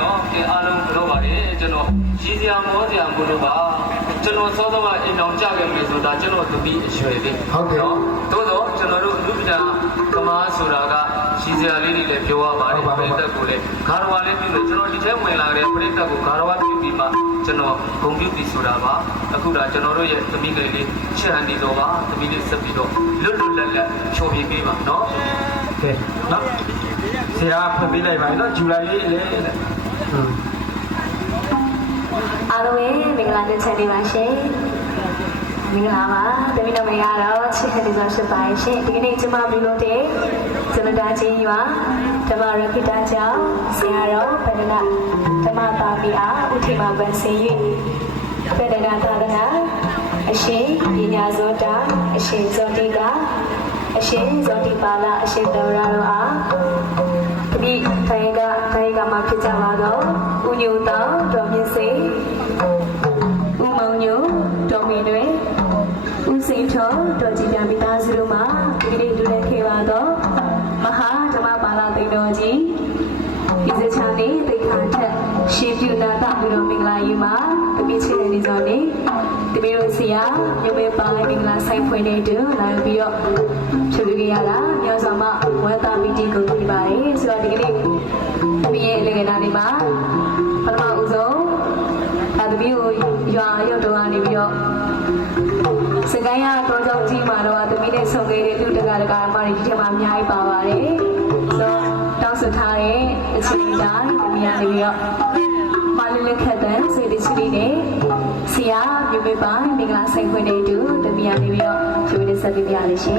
နော်ကဲအားလုံးဘလို့ပါလေကျွန်တော်ရည်စရာမောစရာဘလို့ပါကျွန်တော်စောစောကအိမ်အောင်ကြခဲ့မယ်ဆိုတာကျွန်တော်သမီးအရွယ်လေးဟုတ်ကဲ့နော်သို့တော့ကျွန်တော်တို့လူပညာကမားဆိုတာကရည်စရာလေးတွေလည်းပြောရပါတယ်ပြိတ္တကိုလည်းဂါရဝါလေးပြုလို့ကျွန်တော်ဒီထဲဝင်လာတဲ့ပြိတ္တကိုဂါရဝါပြုပြီးမှကျွန်တော်ဂုဏ်ပြုပြီးဆိုတာပါအခုဒါကျွန်တော်တို့ရဲ့သမီးကလေးလေးချက်ဟန်နေတော့ပါသမီးလေးဆက်ပြီးတော့လွတ်လွတ်လပ်လပ်ဖြောပြပေးပါနော်ကဲနော်ဆရာဖတ်ပေးလိုက်ပါနော်ဂျူလိုက်လေးလေအားလုံးပဲမင်္ဂလာနေ့ချက်လေးပါရှင်မင်္ဂလာပါတမီးတော်မရတော့ချစ်ခတဲ့ဆိုဖြစ်ပါရှင်ဒီကနေ့ကျွန်မပြုလုပ်တဲ့ဇမတာချင်းရွာဓမ္မရခိတကျောင်းဆရာတော်ဗန္ဒနာဓမ္မတာပီအားဥထိမာပန်စင်၍ဗန္ဒနာသာသနာအရှင်ပညာဇောတာအရှင်ဇောတိကအရှင်ဇောတိပါဠအရှင်တော်ရတော်အားတပိထိုင်ကမှာဖြစ်ကြပါတော့ဥညုတော်တော်မြင့်စေဥမောင်ညုတော်မီတွေဥစိန်ထောတော်ကြည်ပြမိသားစုတို့မှာဒီနေ့လူလက်ခေပါတော့မဟာဓမ္မပါဠသိတော်ကြီးဒီစချာနေသိခါထက်ရှင်ပြုနာတပြီးတော့မင်္ဂလာယူမှာတပိချေနေစောနေတပိတို့ဆရာမြို့မေပါမင်္ဂလာဆိုင်ဖွင့်နေတူလာပြီးတော့ဖြူလူရတာမြောဆောင်မဝဲတာမီတီကိုပြပါတယ်ဆိုတော့ဒီကနေ့တပိရဲ့လေကနာလေးမှာပထမဦးဆုံးဒါတပိကိုရွာရောက်တော့နေပြီးတော့စကိုင်းရတော့ကြောင့်ကြီးမှာတော့တပိနဲ့ဆုံခဲ့တဲ့လူတကာအမတွေဒီထဲမှာအများကြီးပါပါတယ်ဆိုတော့တောင်းဆိုထားတဲ့အချိန်တိုင်းတပိရနေပြီးတော့မလေးလက်ခတ်တဲ့ဆွေးဒီချီလေးနဲ့ဆရာမြို့မေပါမင်္ဂလာဆိုင်ခွင့်နေတူတပိရနေပြီးတော့ဖြူလေးဆက်ပြပြရရှင်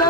Go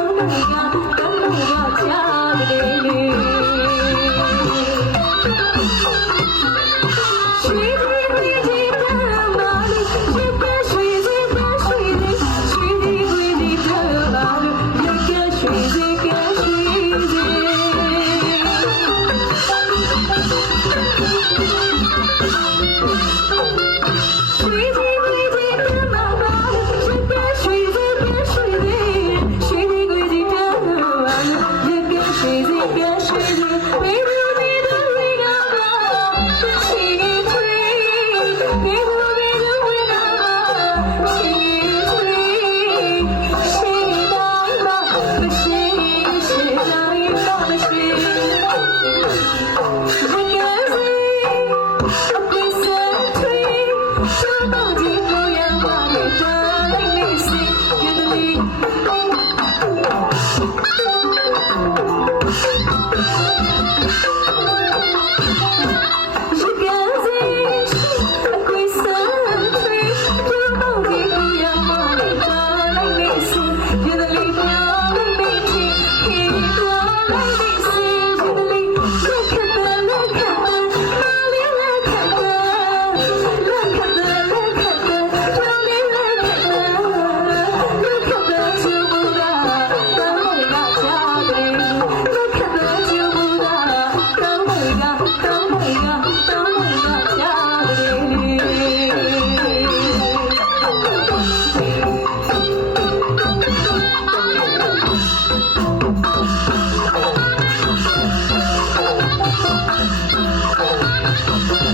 ။